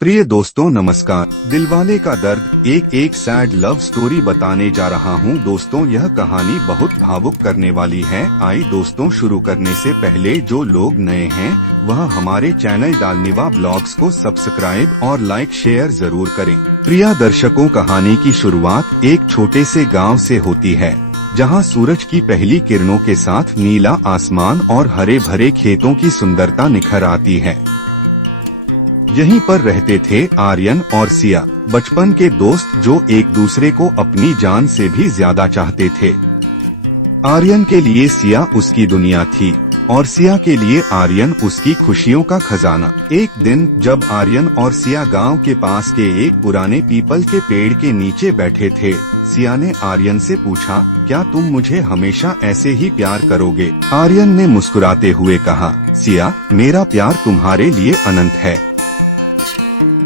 प्रिय दोस्तों नमस्कार। दिलवाले का दर्द एक एक सैड लव स्टोरी बताने जा रहा हूं। दोस्तों यह कहानी बहुत भावुक करने वाली है। आई दोस्तों शुरू करने से पहले जो लोग नए हैं वह हमारे चैनल डालनिवा ब्लॉग्स को सब्सक्राइब और लाइक शेयर जरूर करें। प्रिय दर्शकों, कहानी की शुरुआत एक छोटे से गाँव से होती है जहाँ सूरज की पहली किरणों के साथ नीला आसमान और हरे भरे खेतों की सुंदरता निखर आती है। यहीं पर रहते थे आर्यन और सिया, बचपन के दोस्त जो एक दूसरे को अपनी जान से भी ज्यादा चाहते थे। आर्यन के लिए सिया उसकी दुनिया थी और सिया के लिए आर्यन उसकी खुशियों का खजाना। एक दिन जब आर्यन और सिया गांव के पास के एक पुराने पीपल के पेड़ के नीचे बैठे थे, सिया ने आर्यन से पूछा, क्या तुम मुझे हमेशा ऐसे ही प्यार करोगे? आर्यन ने मुस्कुराते हुए कहा, सिया, मेरा प्यार तुम्हारे लिए अनंत है,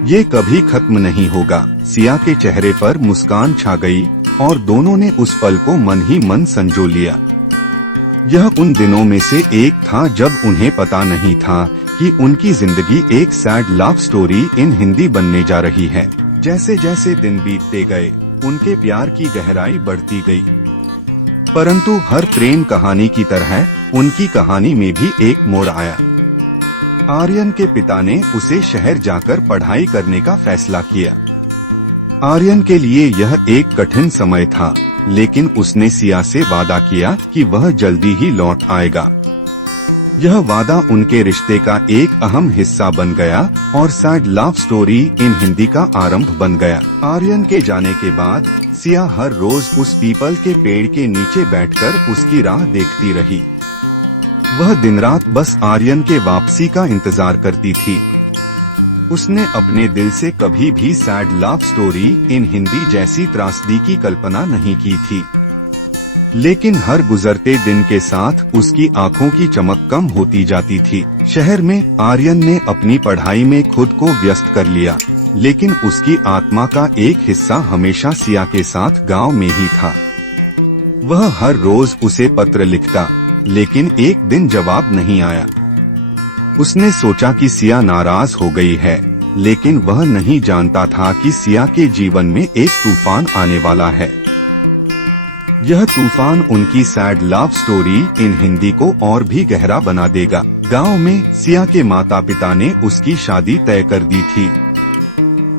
ये कभी खत्म नहीं होगा। सिया के चेहरे पर मुस्कान छा गई और दोनों ने उस पल को मन ही मन संजो लिया। यह उन दिनों में से एक था जब उन्हें पता नहीं था कि उनकी जिंदगी एक sad love story in Hindi बनने जा रही है। जैसे जैसे दिन बीतते गए उनके प्यार की गहराई बढ़ती गई, परंतु हर प्रेम कहानी की तरह उनकी कहानी में भी एक मोड़ आया। आर्यन के पिता ने उसे शहर जाकर पढ़ाई करने का फैसला किया। आर्यन के लिए यह एक कठिन समय था, लेकिन उसने सिया से वादा किया कि वह जल्दी ही लौट आएगा। यह वादा उनके रिश्ते का एक अहम हिस्सा बन गया और sad love story in Hindi का आरंभ बन गया। आर्यन के जाने के बाद सिया हर रोज उस पीपल के पेड़ के नीचे बैठकर उसकी राह देखती रही। वह दिन रात बस आर्यन के वापसी का इंतजार करती थी। उसने अपने दिल से कभी भी sad love story in Hindi जैसी त्रासदी की कल्पना नहीं की थी, लेकिन हर गुजरते दिन के साथ उसकी आंखों की चमक कम होती जाती थी। शहर में आर्यन ने अपनी पढ़ाई में खुद को व्यस्त कर लिया, लेकिन उसकी आत्मा का एक हिस्सा हमेशा सिया के साथ गांव में ही था। वह हर रोज उसे पत्र लिखता, लेकिन एक दिन जवाब नहीं आया। उसने सोचा कि सिया नाराज हो गई है, लेकिन वह नहीं जानता था कि सिया के जीवन में एक तूफान आने वाला है। यह तूफान उनकी sad love story in Hindi को और भी गहरा बना देगा। गांव में सिया के माता पिता ने उसकी शादी तय कर दी थी।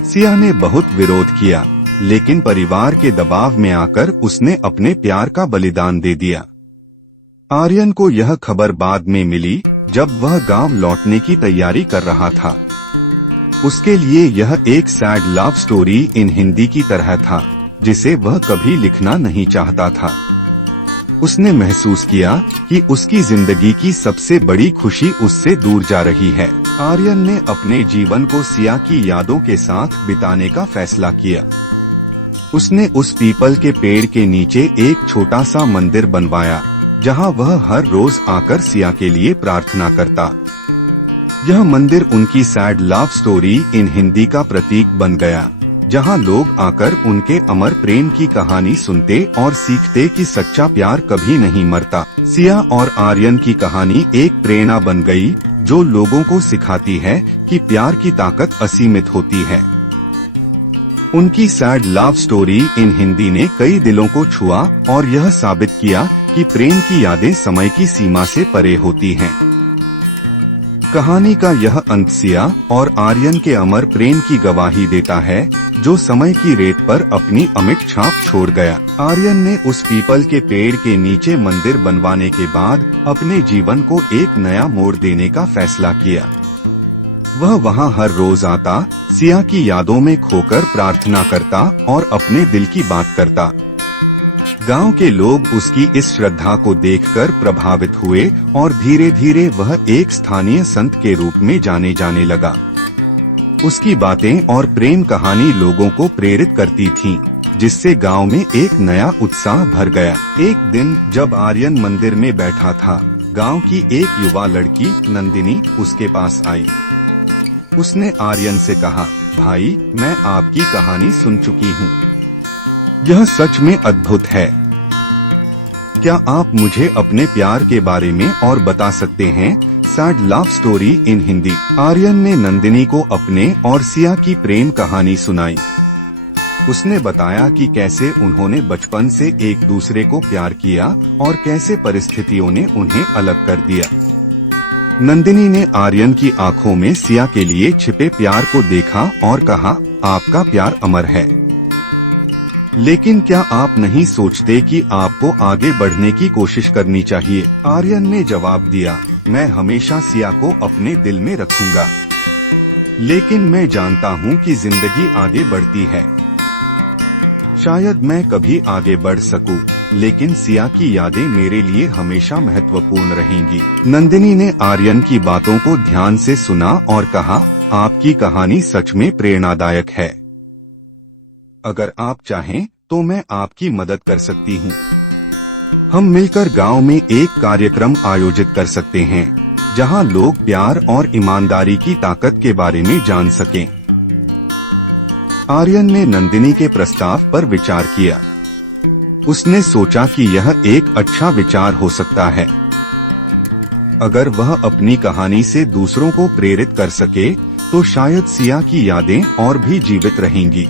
सिया ने बहुत विरोध किया, लेकिन परिवार के दबाव में आकर उसने अपने प्यार का बलिदान दे दिया। आर्यन को यह खबर बाद में मिली जब वह गांव लौटने की तैयारी कर रहा था। उसके लिए यह एक sad love story in Hindi की तरह था, जिसे वह कभी लिखना नहीं चाहता था। उसने महसूस किया कि उसकी जिंदगी की सबसे बड़ी खुशी उससे दूर जा रही है। आर्यन ने अपने जीवन को सिया की यादों के साथ बिताने का फैसला किया। उसने उस पीपल के पेड़ के नीचे एक छोटा सा मंदिर बनवाया, जहां वह हर रोज आकर सिया के लिए प्रार्थना करता। यह मंदिर उनकी sad love story in Hindi का प्रतीक बन गया, जहां लोग आकर उनके अमर प्रेम की कहानी सुनते और सीखते कि सच्चा प्यार कभी नहीं मरता। सिया और आर्यन की कहानी एक प्रेरणा बन गई, जो लोगों को सिखाती है कि प्यार की ताकत असीमित होती है। उनकी sad love story in Hindi ने कई दिलों को छुआ और यह साबित किया कि प्रेम की यादें समय की सीमा से परे होती हैं। कहानी का यह अंत सिया और आर्यन के अमर प्रेम की गवाही देता है, जो समय की रेत पर अपनी अमिट छाप छोड़ गया। आर्यन ने उस पीपल के पेड़ के नीचे मंदिर बनवाने के बाद अपने जीवन को एक नया मोड़ देने का फैसला किया। वह वहां हर रोज आता, सिया की यादों में खोकर प्रार्थना करता और अपने दिल की बात करता। गांव के लोग उसकी इस श्रद्धा को देखकर प्रभावित हुए और धीरे धीरे वह एक स्थानीय संत के रूप में जाने लगा। उसकी बातें और प्रेम कहानी लोगों को प्रेरित करती थीं, जिससे गांव में एक नया उत्साह भर गया। एक दिन जब आर्यन मंदिर में बैठा था, गांव की एक युवा लड़की नंदिनी उसके पास आई। उसने आर्यन से कहा, भाई, मैं आपकी कहानी सुन चुकी हूँ। यह सच में अद्भुत है। क्या आप मुझे अपने प्यार के बारे में और बता सकते हैं? Sad love story in Hindi. Aryan ने नंदिनी को अपने और सिया की प्रेम कहानी सुनाई। उसने बताया कि कैसे उन्होंने बचपन से एक दूसरे को प्यार किया और कैसे परिस्थितियों ने उन्हें अलग कर दिया। नंदिनी ने आर्यन की आंखों में सिया के लिए छिपे प्यार को देखा और कहा, आपका प्यार अमर है, लेकिन क्या आप नहीं सोचते कि आपको आगे बढ़ने की कोशिश करनी चाहिए? आर्यन ने जवाब दिया, मैं हमेशा सिया को अपने दिल में रखूंगा, लेकिन मैं जानता हूँ कि जिंदगी आगे बढ़ती है। शायद मैं कभी आगे बढ़ सकूं, लेकिन सिया की यादें मेरे लिए हमेशा महत्वपूर्ण रहेंगी। नंदिनी ने आर्यन की बातों को ध्यान से सुना और कहा, आपकी कहानी सच में प्रेरणादायक है। अगर आप चाहें तो मैं आपकी मदद कर सकती हूँ। हम मिलकर गांव में एक कार्यक्रम आयोजित कर सकते हैं, जहां लोग प्यार और ईमानदारी की ताकत के बारे में जान सकें। आर्यन ने नंदिनी के प्रस्ताव पर विचार किया। उसने सोचा कि यह एक अच्छा विचार हो सकता है। अगर वह अपनी कहानी से दूसरों को प्रेरित कर सके तो शायद सिया की यादें और भी जीवित रहेंगी।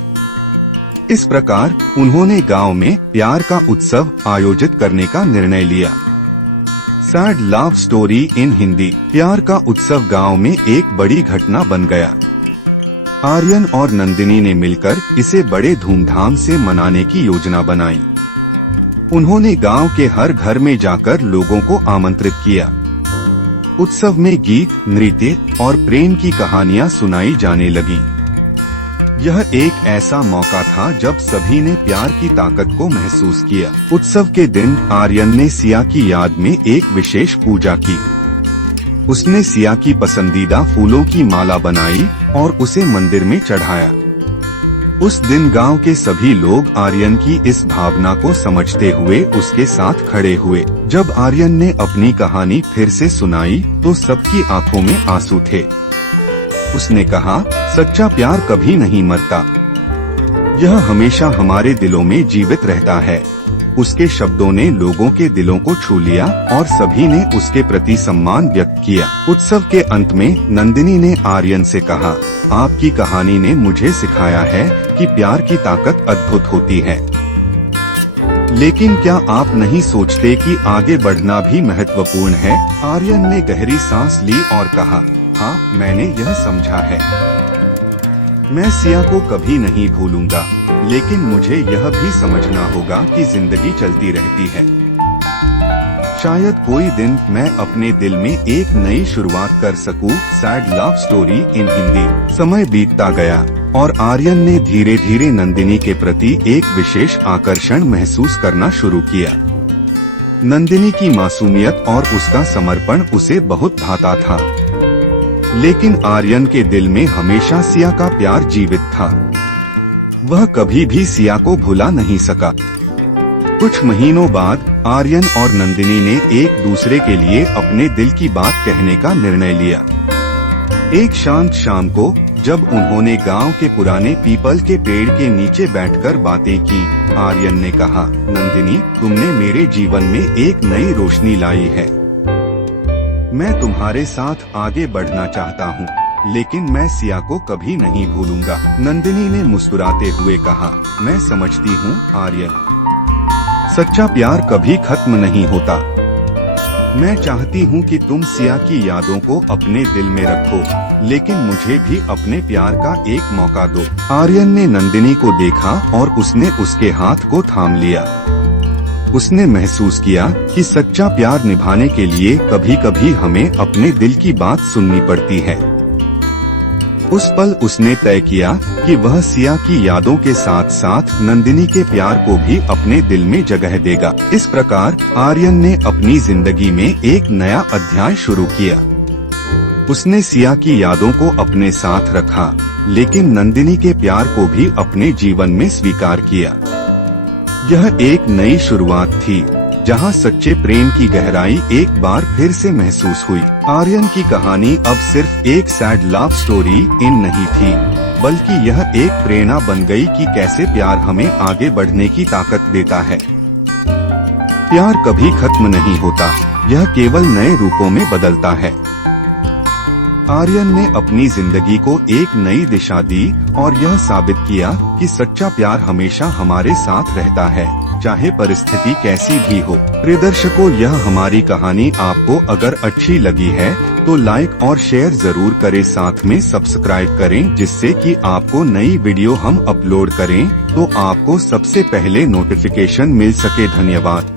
इस प्रकार उन्होंने गांव में प्यार का उत्सव आयोजित करने का निर्णय लिया। Sad love story in Hindi. प्यार का उत्सव गांव में एक बड़ी घटना बन गया। आर्यन और नंदिनी ने मिलकर इसे बड़े धूमधाम से मनाने की योजना बनाई। उन्होंने गांव के हर घर में जाकर लोगों को आमंत्रित किया। उत्सव में गीत, नृत्य और प्रेम की कहानियां सुनाई जाने लगी। यह एक ऐसा मौका था जब सभी ने प्यार की ताकत को महसूस किया। उत्सव के दिन आर्यन ने सिया की याद में एक विशेष पूजा की। उसने सिया की पसंदीदा फूलों की माला बनाई और उसे मंदिर में चढ़ाया। उस दिन गांव के सभी लोग आर्यन की इस भावना को समझते हुए उसके साथ खड़े हुए। जब आर्यन ने अपनी कहानी फिर से सुनाई तो सबकी आंखों में आंसू थे। उसने कहा, सच्चा प्यार कभी नहीं मरता, यह हमेशा हमारे दिलों में जीवित रहता है। उसके शब्दों ने लोगों के दिलों को छू लिया और सभी ने उसके प्रति सम्मान व्यक्त किया। उत्सव के अंत में नंदिनी ने आर्यन से कहा, आपकी कहानी ने मुझे सिखाया है कि प्यार की ताकत अद्भुत होती है, लेकिन क्या आप नहीं सोचते कि आगे बढ़ना भी महत्वपूर्ण है? आर्यन ने गहरी सांस ली और कहा, हाँ, मैंने यह समझा है। मैं सिया को कभी नहीं भूलूंगा, लेकिन मुझे यह भी समझना होगा कि जिंदगी चलती रहती है। शायद कोई दिन मैं अपने दिल में एक नई शुरुआत कर सकूं। Sad love story in Hindi. समय बीतता गया और आर्यन ने धीरे धीरे नंदिनी के प्रति एक विशेष आकर्षण महसूस करना शुरू किया। नंदिनी की मासूमियत और उसका समर्पण उसे बहुत भाता था, लेकिन आर्यन के दिल में हमेशा सिया का प्यार जीवित था। वह कभी भी सिया को भुला नहीं सका। कुछ महीनों बाद आर्यन और नंदिनी ने एक दूसरे के लिए अपने दिल की बात कहने का निर्णय लिया। एक शांत शाम को जब उन्होंने गांव के पुराने पीपल के पेड़ के नीचे बैठकर बातें की, आर्यन ने कहा, नंदिनी, तुमने मेरे जीवन में एक नई रोशनी लाई है। मैं तुम्हारे साथ आगे बढ़ना चाहता हूँ, लेकिन मैं सिया को कभी नहीं भूलूंगा। नंदिनी ने मुस्कुराते हुए कहा, मैं समझती हूँ आर्यन, सच्चा प्यार कभी खत्म नहीं होता। मैं चाहती हूँ कि तुम सिया की यादों को अपने दिल में रखो, लेकिन मुझे भी अपने प्यार का एक मौका दो। आर्यन ने नंदिनी को देखा और उसने उसके हाथ को थाम लिया। उसने महसूस किया कि सच्चा प्यार निभाने के लिए कभी कभी हमें अपने दिल की बात सुननी पड़ती है। उस पल उसने तय किया कि वह सिया की यादों के साथ साथ नंदिनी के प्यार को भी अपने दिल में जगह देगा। इस प्रकार आर्यन ने अपनी जिंदगी में एक नया अध्याय शुरू किया। उसने सिया की यादों को अपने साथ रखा, लेकिन नंदिनी के प्यार को भी अपने जीवन में स्वीकार किया। यह एक नई शुरुआत थी, जहां सच्चे प्रेम की गहराई एक बार फिर से महसूस हुई। आर्यन की कहानी अब सिर्फ एक सैड लव स्टोरी इन नहीं थी, बल्कि यह एक प्रेरणा बन गई कि कैसे प्यार हमें आगे बढ़ने की ताकत देता है। प्यार कभी खत्म नहीं होता, यह केवल नए रूपों में बदलता है। आर्यन ने अपनी जिंदगी को एक नई दिशा दी और यह साबित किया कि सच्चा प्यार हमेशा हमारे साथ रहता है, चाहे परिस्थिति कैसी भी हो। प्रिय दर्शकों, यह हमारी कहानी आपको अगर अच्छी लगी है तो लाइक और शेयर जरूर करें, साथ में सब्सक्राइब करें, जिससे कि आपको नई वीडियो हम अपलोड करें तो आपको सबसे पहले नोटिफिकेशन मिल सके। धन्यवाद।